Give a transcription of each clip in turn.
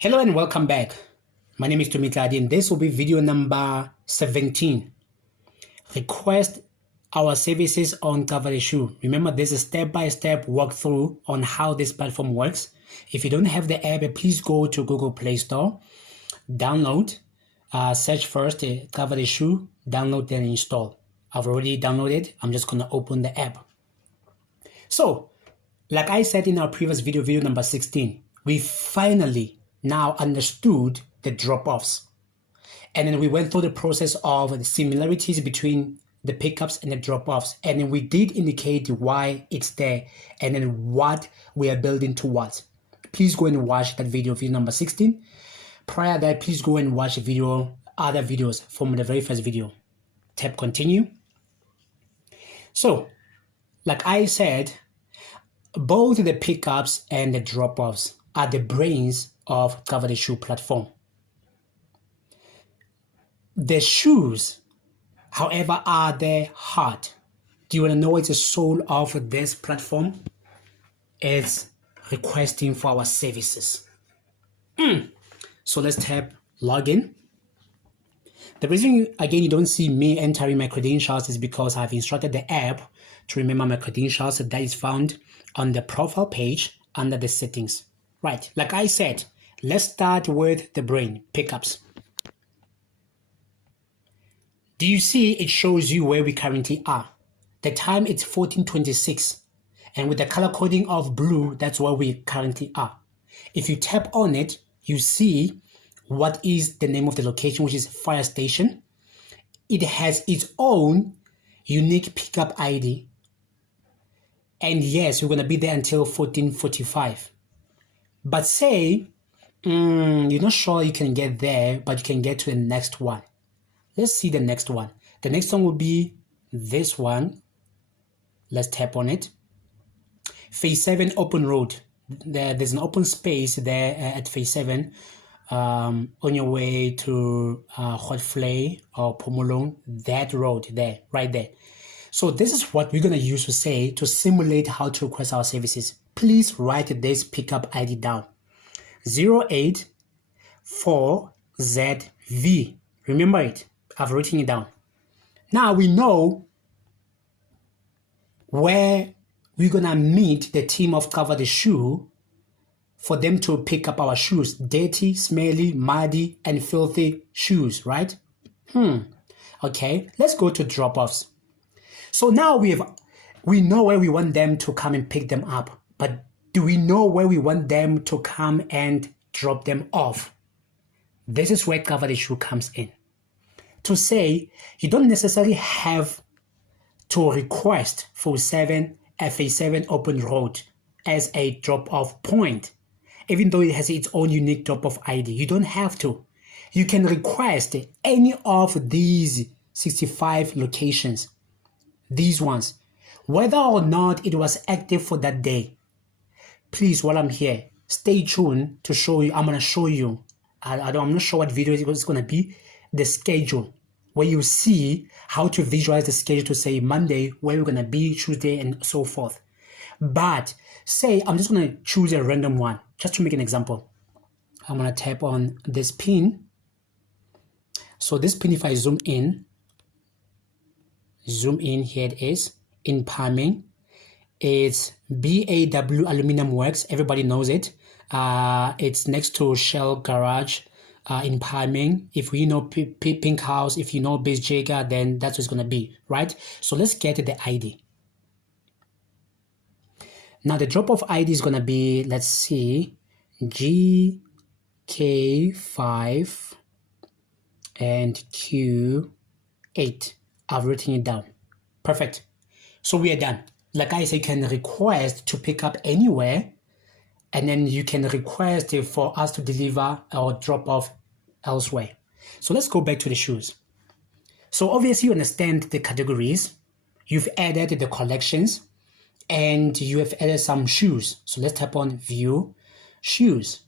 Hello and welcome back. My name is Tumitadi and this will be video number 17. Request our services on Cava issue. Remember, there's a step-by-step walkthrough on how this platform works. If you don't have the app, please go to Google Play Store, download, search first Cava issue, download then install. I've already downloaded. I'm just going to open the app. So, like I said in our previous video number 16, we finally now understood the drop-offs. And then we went through the process of the similarities between the pickups and the drop-offs. And then we did indicate why it's there and then what we are building towards. Please go and watch that video number 16. Prior to that, please go and watch other videos from the very first video. Tap continue. So, like I said, both the pickups and the drop-offs are the brains of Cava the Shoe platform. The shoes, however, are the heart. Do you want to know what's the soul of this platform? It's requesting for our services. So let's tap login. The reason, again, you don't see me entering my credentials is because I've instructed the app to remember my credentials. That is found on the profile page under the settings. Right, like I said, let's start with the brain, pickups. Do you see it shows you where we currently are? The time it's 14:26, and with the color coding of blue, that's where we currently are. If you tap on it, you see what is the name of the location, which is Fire Station. It has its own unique pickup ID. And yes, we're going to be there until 14:45. But say, you're not sure you can get there, but you can get to the next one. Let's see the next one. The next one will be this one. Let's tap on it. Phase 7 open road. There's an open space there at Phase 7 on your way to Hotflay or Pomolong. That road there, right there. So this is what we're going to use to simulate how to request our services. Please write this pickup ID down. 084ZV. Remember it. I've written it down. Now we know where we're going to meet the team of Cava the Shoe for them to pick up our shoes. Dirty, smelly, muddy, and filthy shoes, right? Okay, let's go to drop-offs. So now we know where we want them to come and pick them up. But do we know where we want them to come and drop them off? This is where Cava the Shoe comes in. To say, you don't necessarily have to request for Phase 7 open road as a drop-off point. Even though it has its own unique drop-off ID, you don't have to. You can request any of these 65 locations, these ones, whether or not it was active for that day. Please, while I'm here, stay tuned to show you. I'm going to show you. I'm not sure what video it's going to be. The schedule, where you see how to visualize the schedule to say Monday, where we're going to be, Tuesday, and so forth. But say I'm just going to choose a random one, just to make an example. I'm going to tap on this pin. So this pin, if I zoom in, here it is, in Palming. It's BAW Aluminum Works. Everybody knows it. It's next to Shell Garage in Palming. If we know Pink House, if you know Base Jagger, then that's what it's going to be, right? So let's get the ID. Now the drop-off ID is going to be, let's see, GK5 and Q8. I've written it down. Perfect. So we are done. Like I said, you can request to pick up anywhere, and then you can request for us to deliver or drop off elsewhere. So let's go back to the shoes. So obviously you understand the categories. You've added the collections, and you have added some shoes. So let's tap on View Shoes.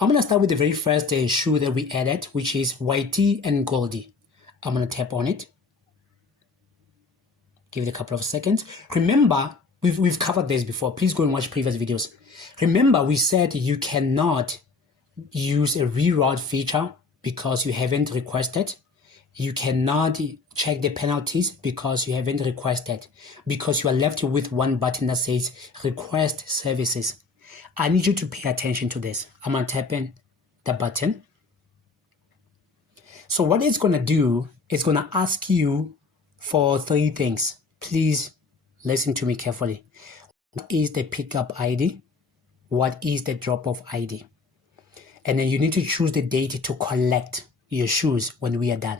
I'm going to start with the very first shoe that we added, which is Whitey and Goldie. I'm going to tap on it. Give it a couple of seconds. Remember, we've covered this before. Please go and watch previous videos. Remember, we said you cannot use a reroute feature because you haven't requested. You cannot check the penalties because you haven't requested, because you are left with one button that says request services. I need you to pay attention to this. I'm going to tap in the button. So what it's going to do, it's going to ask you for 3 things. Please listen to me carefully. What is the pickup ID? What is the drop-off ID? And then you need to choose the date to collect your shoes when we are done.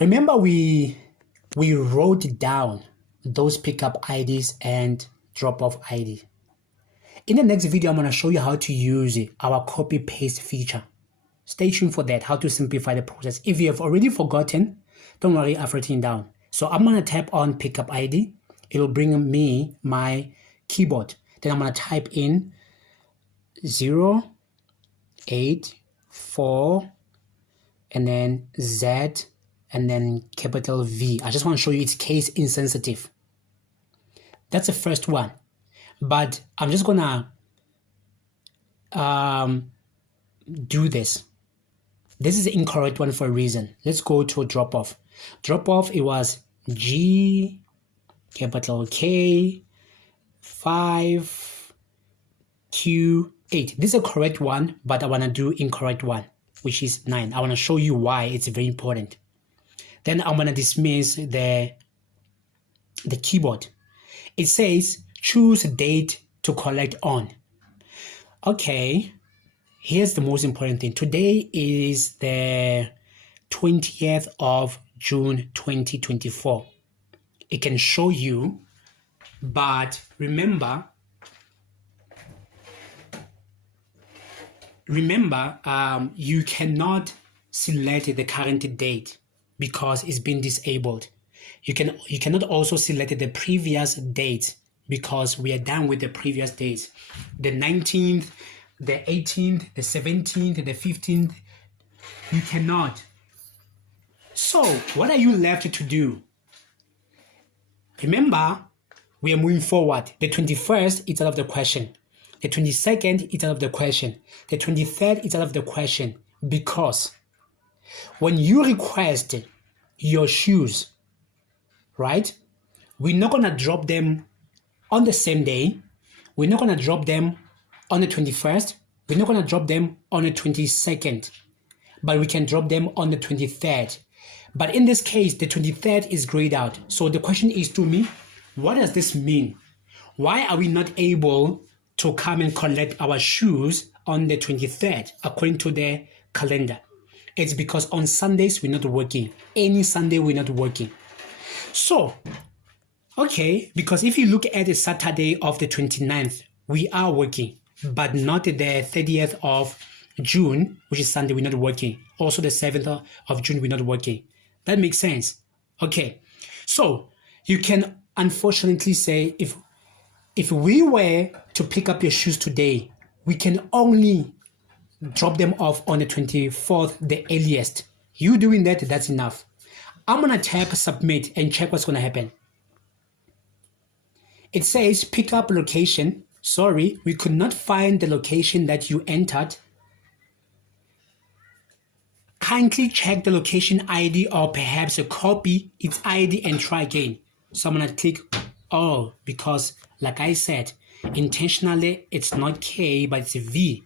Remember, we wrote down those pickup IDs and drop-off ID. In the next video, I'm going to show you how to use our copy-paste feature. Stay tuned for that, how to simplify the process. If you have already forgotten, don't worry, I've written it down. So I'm going to tap on pickup ID. It will bring me my keyboard. Then I'm going to type in 0, 8, 4, and then Z, and then capital V. I just want to show you it's case insensitive. That's the first one. But I'm just going to do this. This is the incorrect one for a reason. Let's go to drop-off. Drop-off, it was G, capital K, 5, Q, 8. This is a correct one, but I want to do incorrect one, which is 9. I want to show you why it's very important. Then I'm going to dismiss the keyboard. It says choose date to collect on. Okay, here's the most important thing. Today is the 20th of June 2024. It can show you, but remember, you cannot select the current date because it's been disabled. You cannot also select the previous date because we are done with the previous dates. The 19th, the 18th, the 17th, the 15th, you cannot. So what are you left to do? Remember, we are moving forward. The 21st is out of the question. The 22nd is out of the question. The 23rd is out of the question because when you request your shoes, right, we're not going to drop them on the same day. We're not going to drop them on the 21st. We're not going to drop them on the 22nd, but we can drop them on the 23rd. But in this case, the 23rd is grayed out. So the question is to me, what does this mean? Why are we not able to come and collect our shoes on the 23rd according to the calendar? It's because on Sundays, we're not working. Any Sunday, we're not working. So, okay, because if you look at the Saturday of the 29th, we are working, but not the 30th of June, which is Sunday, we're not working. Also the 7th of June, we're not working. That makes sense. Okay, so you can unfortunately say if we were to pick up your shoes today, we can only drop them off on the 24th, the earliest. You doing that, that's enough. I'm going to tap submit and check what's going to happen. It says pickup location. Sorry, we could not find the location that you entered. Kindly check the location ID or perhaps a copy its ID and try again. So I'm going to click all because, like I said, intentionally it's not K but it's a V.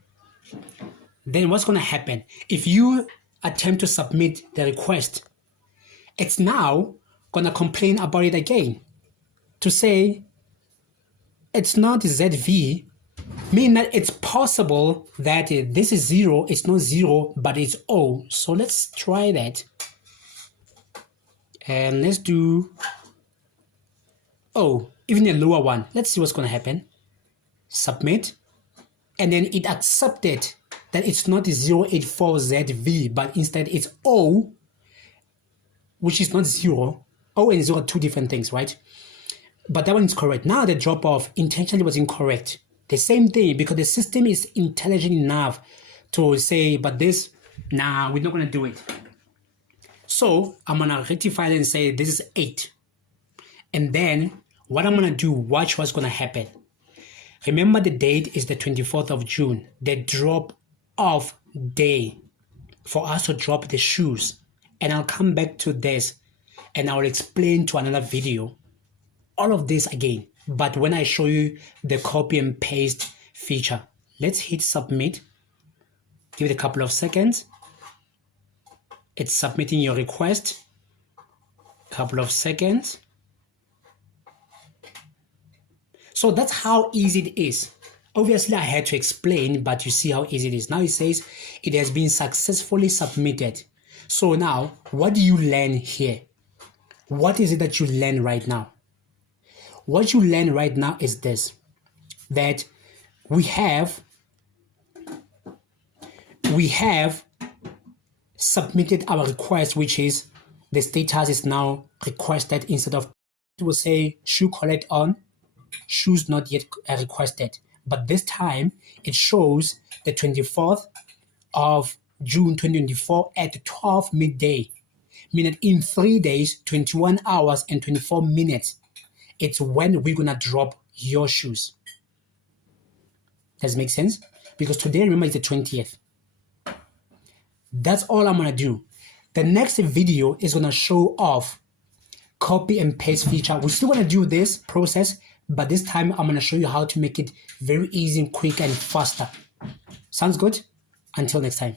Then what's going to happen? If you attempt to submit the request, it's now going to complain about it again to say it's not ZV, meaning that it's possible that this is 0, it's not 0, but it's O. So let's try that. And let's do O, even a lower one. Let's see what's going to happen. Submit. And then it accepted that it's not 084ZV, but instead it's O, which is not 0. O and 0 are two different things, right? But that one is correct. Now the drop-off intentionally was incorrect. The same thing, because the system is intelligent enough to say, but this, nah, we're not going to do it. So I'm going to rectify it and say this is 8. And then what I'm going to do, watch what's going to happen. Remember, the date is the 24th of June, the drop off day for us to drop the shoes. And I'll come back to this and I'll explain to another video all of this again. But when I show you the copy and paste feature, let's hit submit. Give it a couple of seconds. It's submitting your request. Couple of seconds. So that's how easy it is. Obviously, I had to explain, but you see how easy it is. Now it says it has been successfully submitted. So now, what do you learn here? What is it that you learn right now? What you learn right now is this, that we have submitted our request, which is the status is now requested instead of, it will say shoe collect on, shoes not yet requested. But this time it shows the 24th of June 2024 at 12 midday, meaning in 3 days, 21 hours and 24 minutes, it's when we're gonna drop your shoes. Does it make sense? Because today, remember, it's the 20th. That's all I'm gonna do. The next video is gonna show off copy and paste feature. We're still gonna do this process, but this time I'm gonna show you how to make it very easy and quick and faster. Sounds good? Until next time.